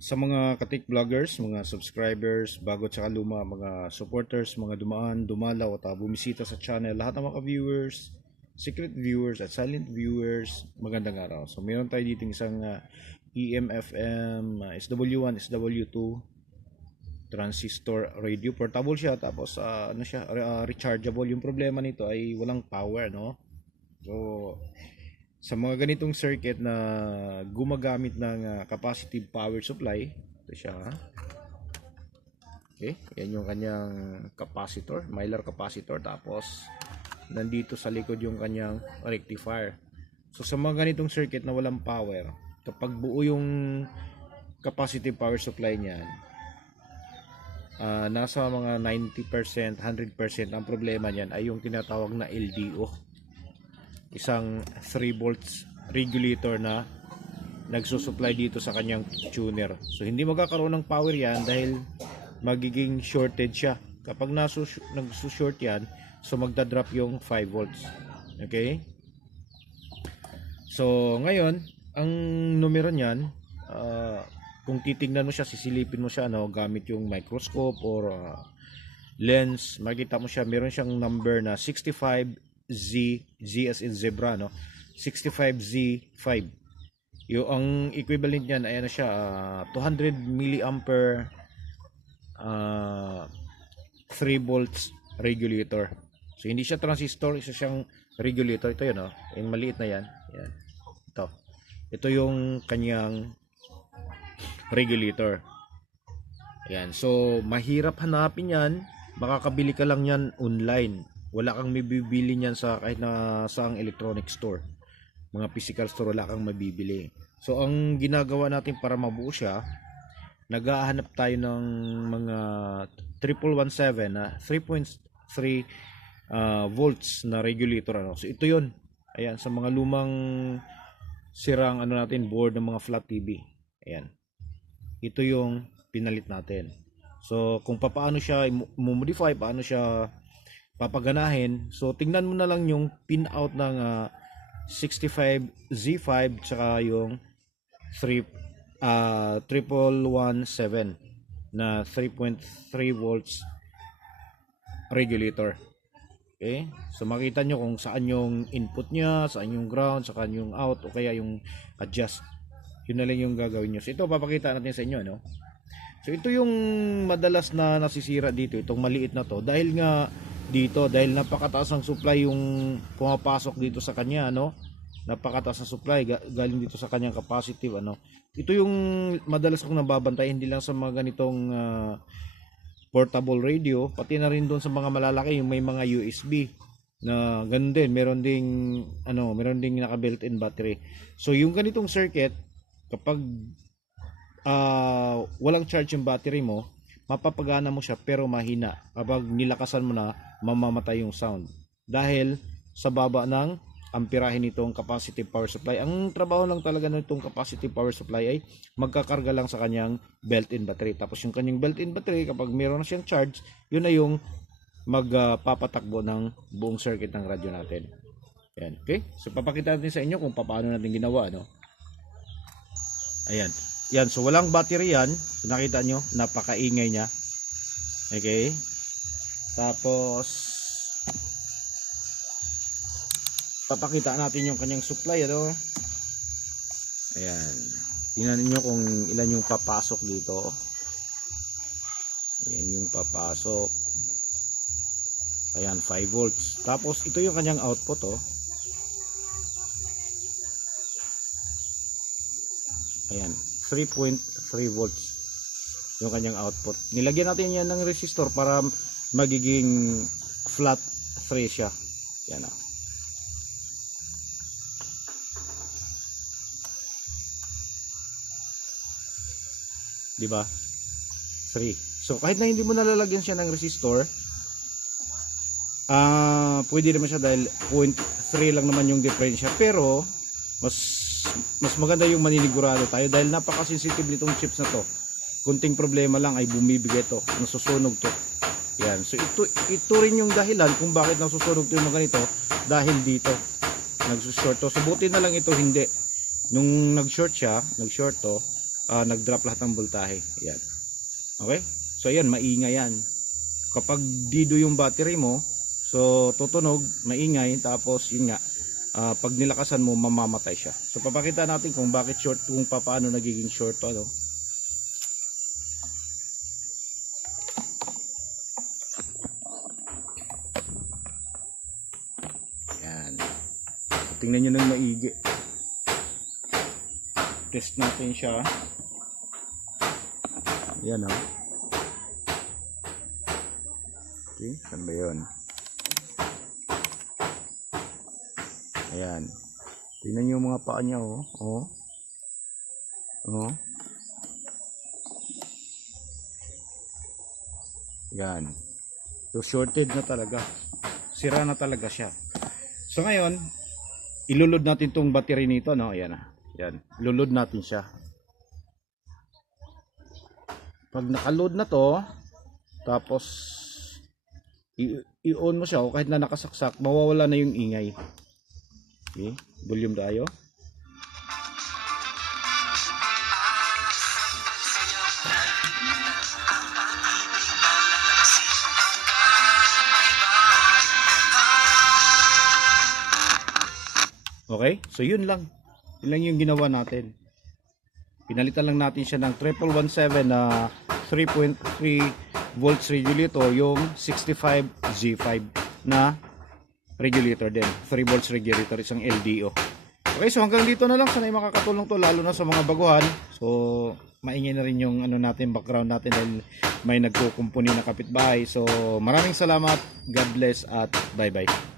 Sa mga katik vloggers, mga subscribers, bago at saka luma, mga supporters, mga dumaan, dumalaw at bumisita sa channel, lahat ng mga viewers, secret viewers at silent viewers, magandang araw. So meron tayo dito isang EMFM SW1, SW2 transistor radio, portable siya, tapos ano siya, rechargeable. Yung problema nito ay walang power, no? So sa mga ganitong circuit na gumagamit ng capacitive power supply, ito siya. Okay, yan yung kanyang capacitor, Mylar capacitor, tapos nandito sa likod yung kanyang rectifier. So sa mga ganitong circuit na walang power, kapag buo yung capacitive power supply niyan, nasa mga 90%, 100%, ang problema niyan ay yung tinatawag na LDO. Isang 3 volts regulator na nagsusupply dito sa kanyang tuner. So hindi magkakaroon ng power yan dahil magiging shorted siya. Kapag nagsushort yan, so magdadrop yung 5 volts. Okay? So ngayon, ang numero niyan, kung titingnan mo siya, sisilipin mo siya gamit yung microscope or lens, makikita mo siya, meron siyang number na 65Z, Z as in zebra, 65Z5. Yung ang equivalent niyan ay siya, 200 milliampere 3 volts regulator. So hindi siya transistor, isa siyang regulator. Ito yun, yung maliit na yan. Yan. Ito yung kanyang regulator. Yan. So mahirap hanapin yan. Makakabili ka lang yan online. Wala kang mabibili niyan sa kahit na saang electronic store. Mga physical store, wala kang mabibili. So ang ginagawa natin para mabuo siya, naghahanap tayo ng mga 1117 na 3.3 volts na regulator. So ito yun. Ayan, sa mga lumang sirang natin, board ng mga flat TV. Ayan. Ito yung pinalit natin. So kung paano siya i-modify, paano siya papaganahin, so tingnan mo na lang yung pin out ng 65Z5 tsaka yung 1117 na 3.3 volts regulator. Okay? So makita nyo kung saan yung input nya, saan yung ground, saan yung out, o kaya yung adjust. Yun na lang yung gagawin nyo. So ito papakita natin sa inyo, So ito yung madalas na nasisira dito, itong maliit na to, dahil nga dito, dahil napakataas ng supply yung pumapasok dito sa kanya, napakataas ng supply galing dito sa kanyang capacitive, ito yung madalas kong nababantay, hindi lang sa mga ganitong portable radio, pati na rin doon sa mga malalaki, yung may mga USB na ganun din, meron ding naka built-in battery. So yung ganitong circuit, kapag walang charge yung battery mo, mapapagana mo siya pero mahina. Kapag nilakasan mo na, mamamatay yung sound dahil sa baba ng amperahe nitong capacitive power supply. Ang trabaho lang talaga nitong capacitive power supply ay magkakarga lang sa kanyang built-in battery. Tapos yung kanyang built-in battery, kapag meron na siyang charge, yun na yung magpapatakbo ng buong circuit ng radyo natin. Yan, okay? So papakita natin sa inyo kung paano natin ginawa, Ayan. Yan, so walang battery yan. Nakita nyo, napakaingay niya. Okay? Tapos papakita natin yung kanyang supply, Ayan. Tingnan niyo kung ilan yung papasok dito. Ayan yung papasok. Ayan, 5 volts. Tapos ito yung kanyang output, Ayan, 3.3 volts yung kanyang output. Nilagyan natin yan ng resistor para magiging flat 3 siya. Yan, diba? 3. So kahit na hindi mo nalalagyan siya ng resistor, pwede naman siya dahil 0.3 lang naman yung diferensya, pero mas maganda yung maninigurado tayo dahil napaka-sensitive nitong chips na to. Kunting problema lang ay bumibigay to, nasusunog to. Yan. So ito rin yung dahilan kung bakit nasusunog to yung mga ganito, dahil dito nagsushort to. So buti na lang ito hindi. Nung nag-short to, nag-drop lahat ng voltahe. Yan. Okay? So ayan, maingay yan. Kapag dido yung battery mo, so tutunog, maingay, tapos yun nga, pag nilakasan mo, mamamatay siya. So papakita natin kung bakit short, kung paano nagiging short to, ano. Yan. So, tingnan nyo ng maigi. Test natin siya. Yan, oh. Okay, saan ba yun? Ayan. Tingnan nyo yung mga paa niya, oh. Oh. Oh. Yan. So, shorted na talaga. Sira na talaga siya. So, ngayon, ilulod natin tong battery nito, no? Ayan, ah. Yan. Ilulod natin siya. Pag nakaload na to, tapos i-on mo siya, o kahit na nakasaksak, mawawala na yung ingay. Okay, volume tayo. Okay, so yun lang. Yun lang yung ginawa natin. Pinalitan lang natin siya ng 1117 na 3.3 volts regulator, yung 65 Z5 na regulator din. 3 volts regulator, isang LDO. Okay, so hanggang dito na lang. Sana ay makakatulong to, lalo na sa mga baguhan. So, maingay na rin yung ano natin, background natin, dahil may nagkukumpuni na kapitbahay. So, maraming salamat. God bless at bye-bye.